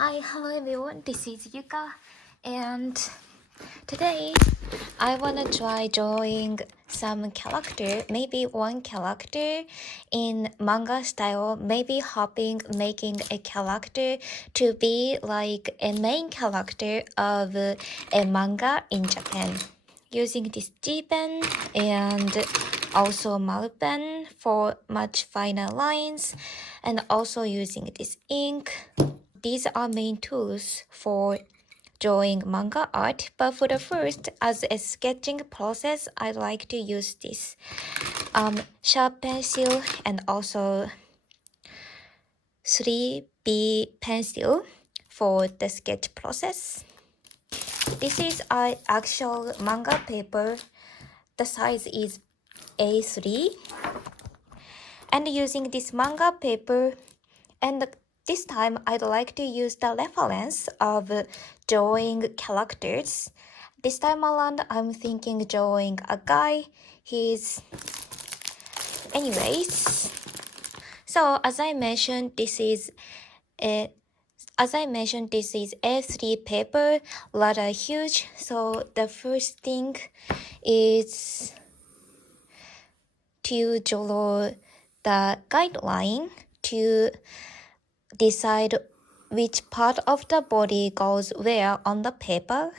Hi, hello everyone, this is Yuka, and today I wanna try drawing some character, maybe one character in manga style, maybe making a character to be like a main character of a manga in Japan. Using this G pen and also Maru pen for much finer lines, and also using this ink. These are main tools for drawing manga art, but for the first, as a sketching process, I like to use this sharp pencil and also 3B pencil for the sketch process. This is an actual manga paper. The size is A3. And using this manga paper, and this time I'd like to use the reference of drawing characters. This time around I'm thinking drawing a guy. Anyways. So as I mentioned, this is A3 paper, rather huge. So the first thing is to draw the guideline to decide which part of the body goes where on the paper.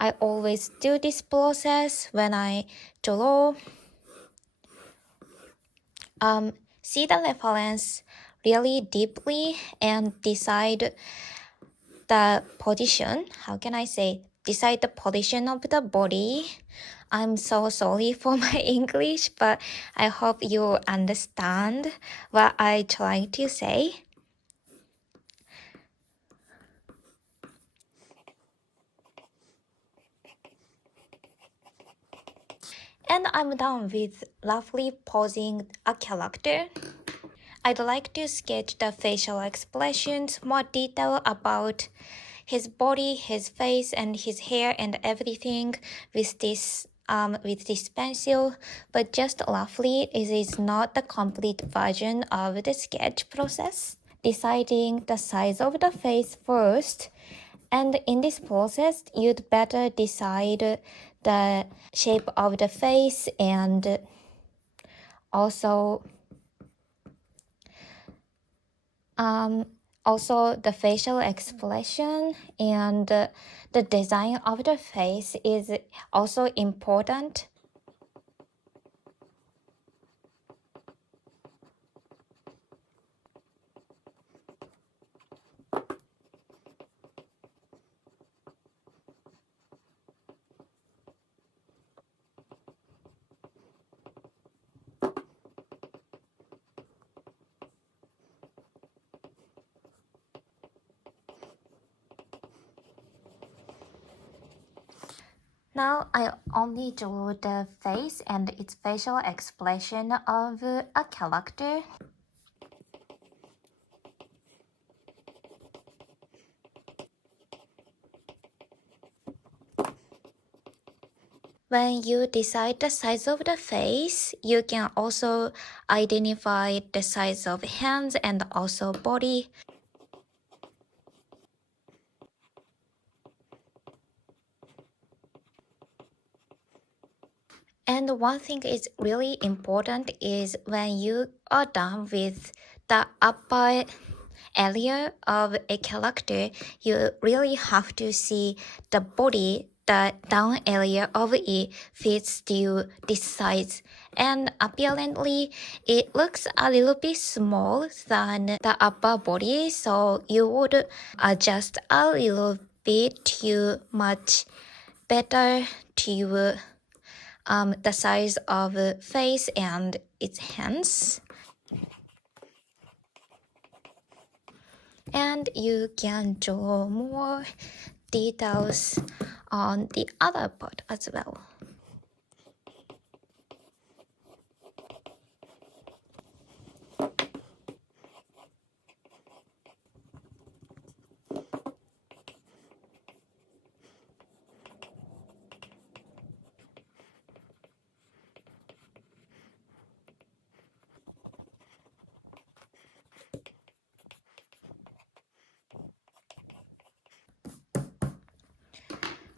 I always do this process when I draw. See the reference really deeply and decide the position. Decide the position of the body. I'm so sorry for my English, but I hope you understand what I try to say. And I'm done with roughly posing a character. I'd like to sketch the facial expressions, more detail about his body, his face, and his hair and everything with this pencil, but just roughly. It is not the complete version of the sketch process. Deciding the size of the face first, and in this process, you'd better decide the shape of the face and also the facial expression, and the design of the face is also important. Now I only drew the face and its facial expression of a character. When you decide the size of the face, you can also identify the size of hands and also body. And one thing is really important is when you are done with the upper area of a character, you really have to see the body, the down area of it fits to this size. And apparently it looks a little bit small than the upper body, so you would adjust a little bit to match better to the size of the face and its hands. And you can draw more details on the other part as well.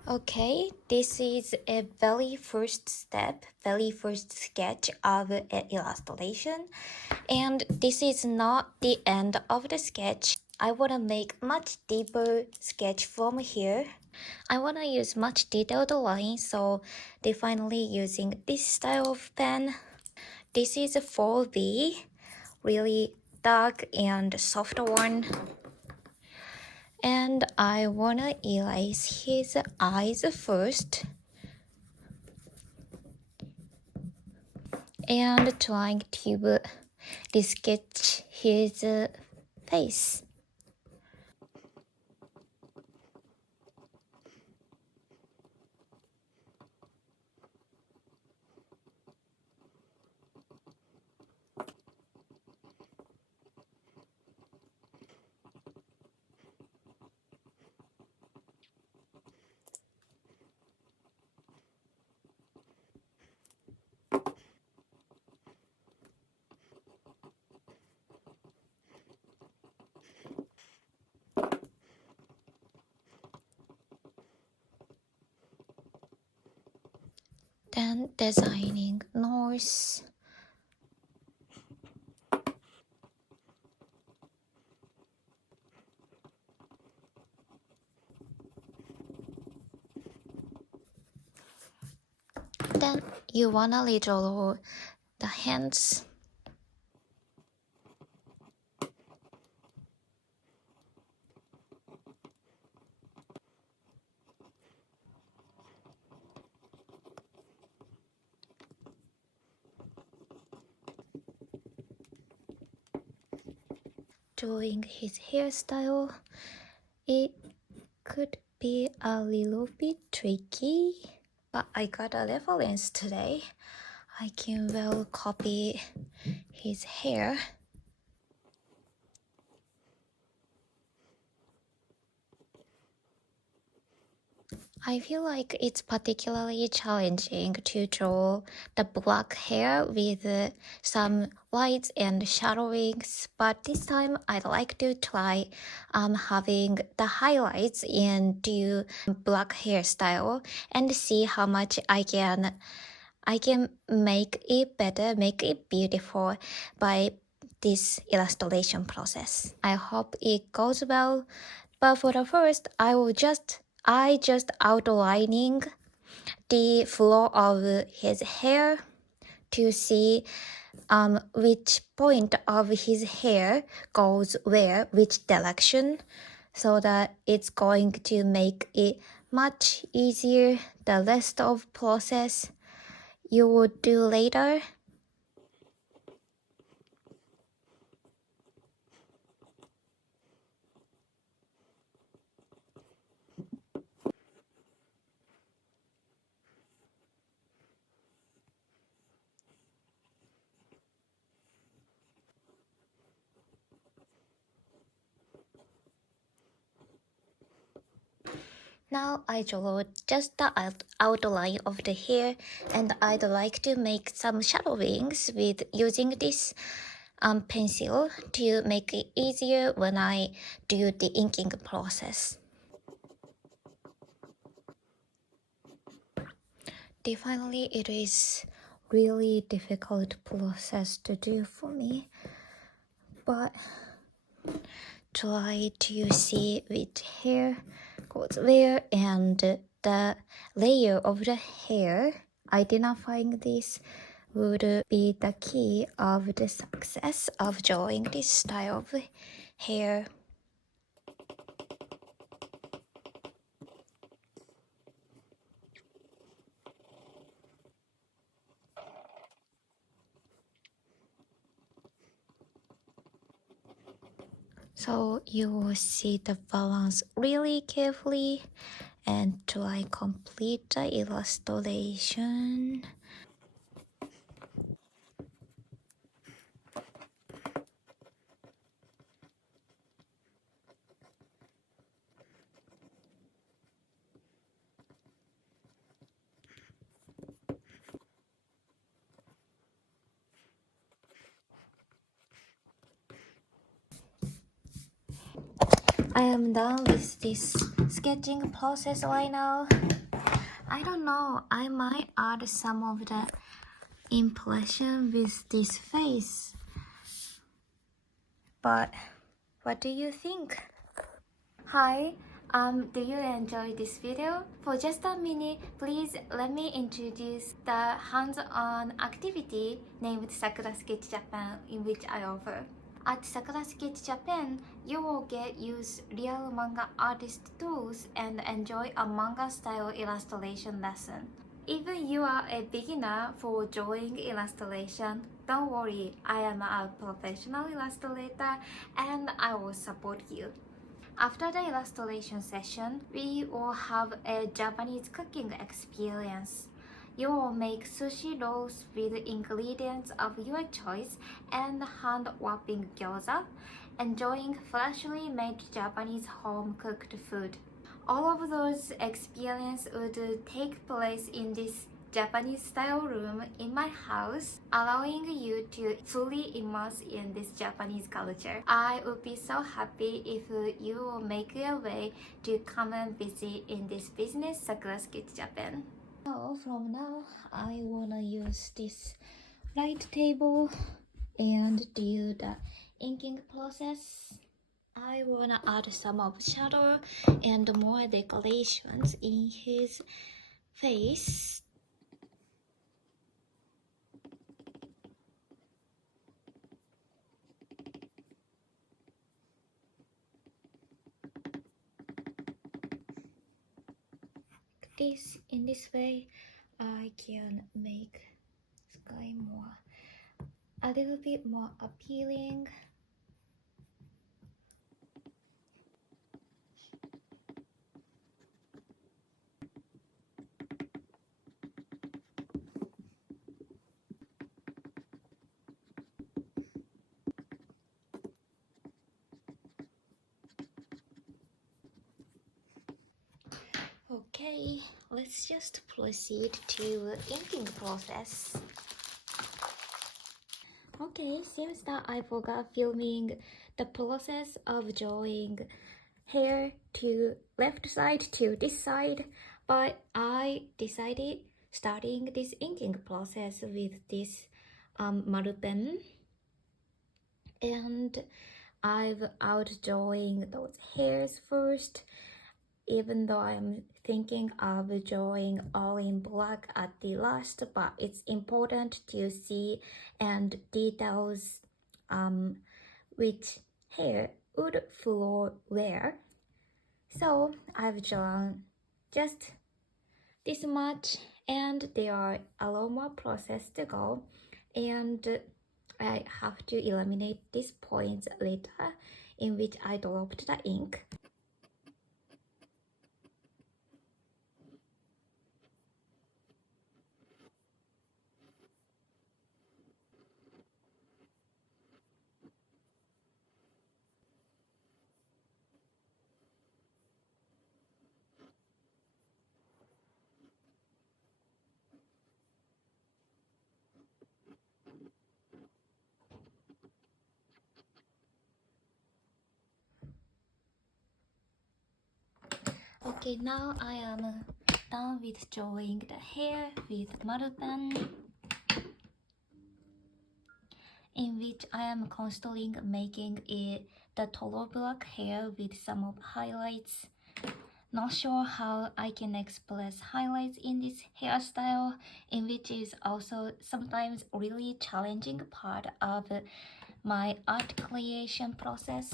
Okay, this is a very first step, very first sketch of an illustration. And this is not the end of the sketch. I want to make much deeper sketch from here. I want to use much detailed lines, so definitely using this style of pen. This is a 4B, really dark and soft one. And I want to erase his eyes first. And trying to sketch his face. Then designing nose. Then you wanna little the hands. Drawing his hairstyle. It could be a little bit tricky, but I got a reference today. I can well copy his hair. I feel like it's particularly challenging to draw the black hair with some lights and shadowings, but this time I'd like to try having the highlights and do black hairstyle and see how much I can make it better, make it beautiful by this illustration process. I hope it goes well, but for the first, I just outlining the flow of his hair to see which point of his hair goes where, which direction, so that it's going to make it much easier the rest of process you would do later. Now I draw just the outline of the hair, and I'd like to make some shadowings with using this pencil to make it easier when I do the inking process. Definitely it is really difficult process to do for me, but try to see which hair goes where and the layer of the hair. Identifying this would be the key of the success of drawing this style of hair. So you will see the balance really carefully and try complete the illustration. I am done with this sketching process right now. I don't know, I might add some of the impression with this face. But what do you think? Hi, do you enjoy this video? For just a minute, please let me introduce the hands-on activity named Sakura Sketch Japan, in which I offer. At Sakura Sketch Japan, you will get use real manga artist tools and enjoy a manga-style illustration lesson. Even you are a beginner for drawing illustration, don't worry, I am a professional illustrator and I will support you. After the illustration session, we will have a Japanese cooking experience. You will make sushi rolls with ingredients of your choice and hand wrapping gyoza, enjoying freshly made Japanese home-cooked food. All of those experiences would take place in this Japanese style room in my house, allowing you to fully immerse in this Japanese culture. I would be so happy if you will make your way to come and visit in this business Sakura Sketch Japan. So from now, I wanna use this light table and do the inking process. I wanna add some of shadow and more decorations in his face. In this way, I can make sky a little bit more appealing. Okay, let's just proceed to inking process. Okay, seems that I forgot filming the process of drawing hair to left side to this side, but I decided starting this inking process with this maru pen, and I've out drawing those hairs first, even though I'm thinking of drawing all in black at the last, but it's important to see and details which hair would flow where. So I've drawn just this much and there are a lot more process to go, and I have to eliminate these points later in which I dropped the ink. Okay, now I am done with drawing the hair with Marutan, in which I am constantly making the total black hair with some of highlights. Not sure how I can express highlights in this hairstyle, in which is also sometimes really challenging part of my art creation process.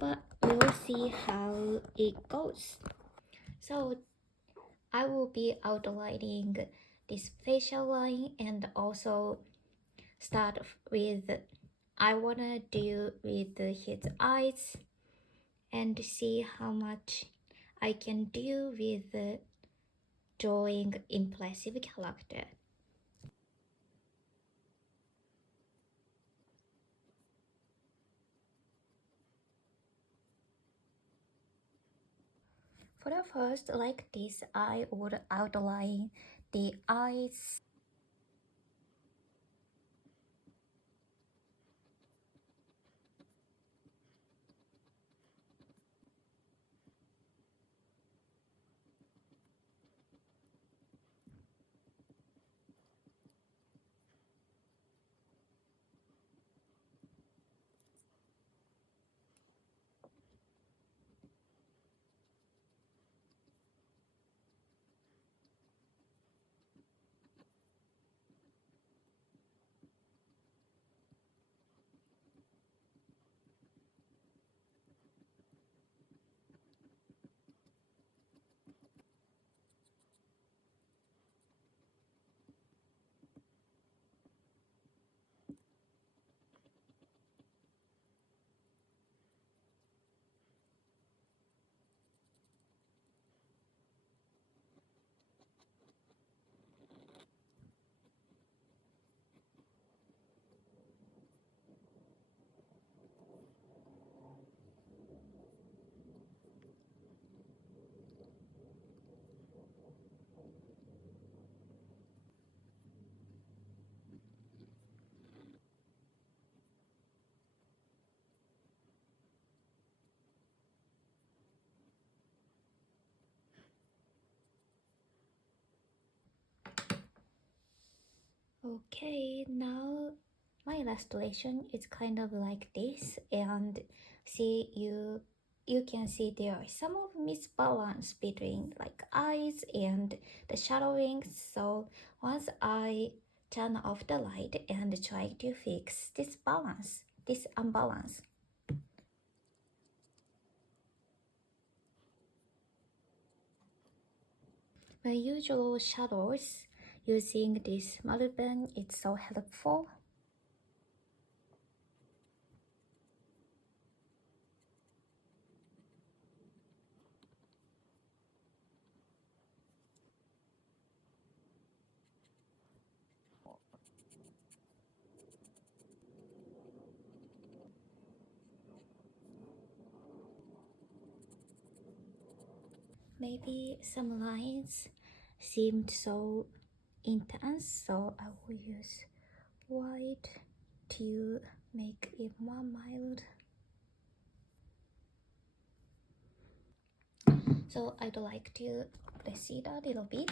But we'll see how it goes. So I will be outlining this facial line and also start with I wanna do with his eyes and see how much I can do with drawing impressive character. For the first, like this, I would outline the eyes. Okay, now my illustration is kind of like this, and see you can see there are some of misbalance between like eyes and the shadowing. So once I turn off the light and try to fix this balance, this unbalance. My usual shadows using this marble pen is so helpful. Maybe some lines seemed so intense, so I will use white to make it more mild. So I'd like to press it a little bit.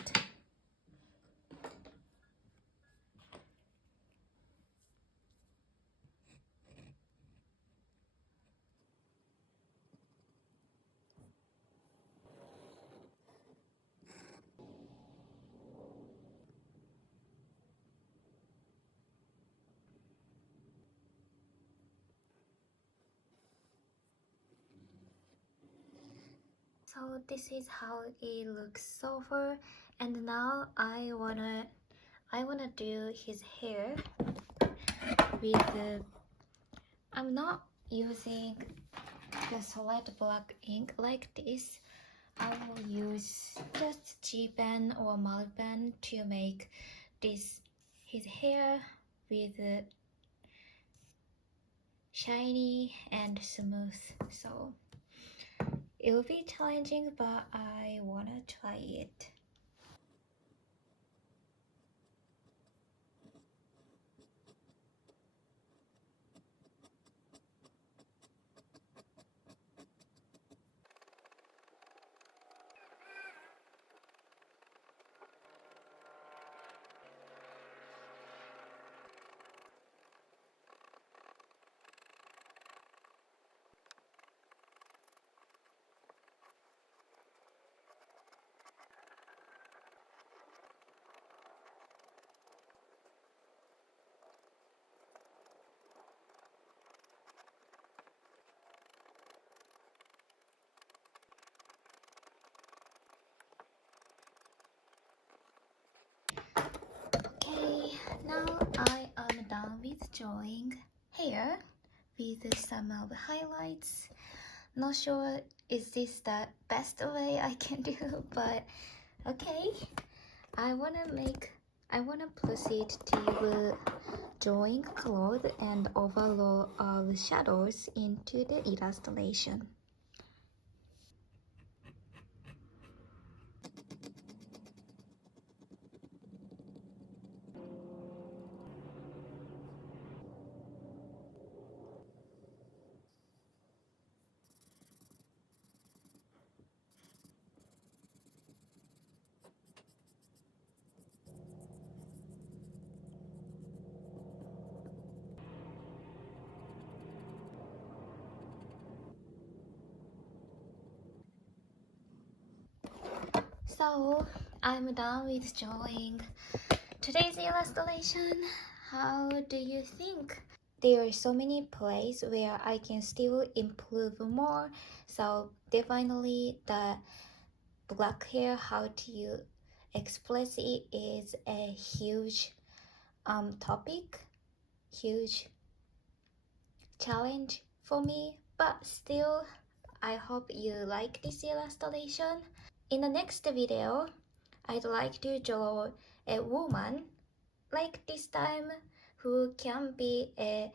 So this is how it looks so far, and now I wanna do his hair with the, I'm not using the solid black ink like this. I will use just G pen or marble pen to make this his hair with shiny and smooth. So it will be challenging, but I wanna try it. Okay, now I am done with drawing hair with some of highlights. Not sure is this the best way I can do, but okay. I wanna proceed to drawing cloth and overlay of shadows into the illustration. So I'm done with drawing today's illustration. How do you think? There are so many places where I can still improve more. So definitely the black hair, how to express it is a huge topic, huge challenge for me. But still, I hope you like this illustration. In the next video, I'd like to draw a woman like this time who can be a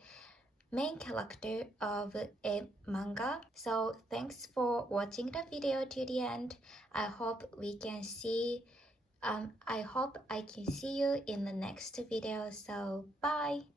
main character of a manga. So thanks for watching the video to the end. I hope I hope I can see you in the next video. So bye.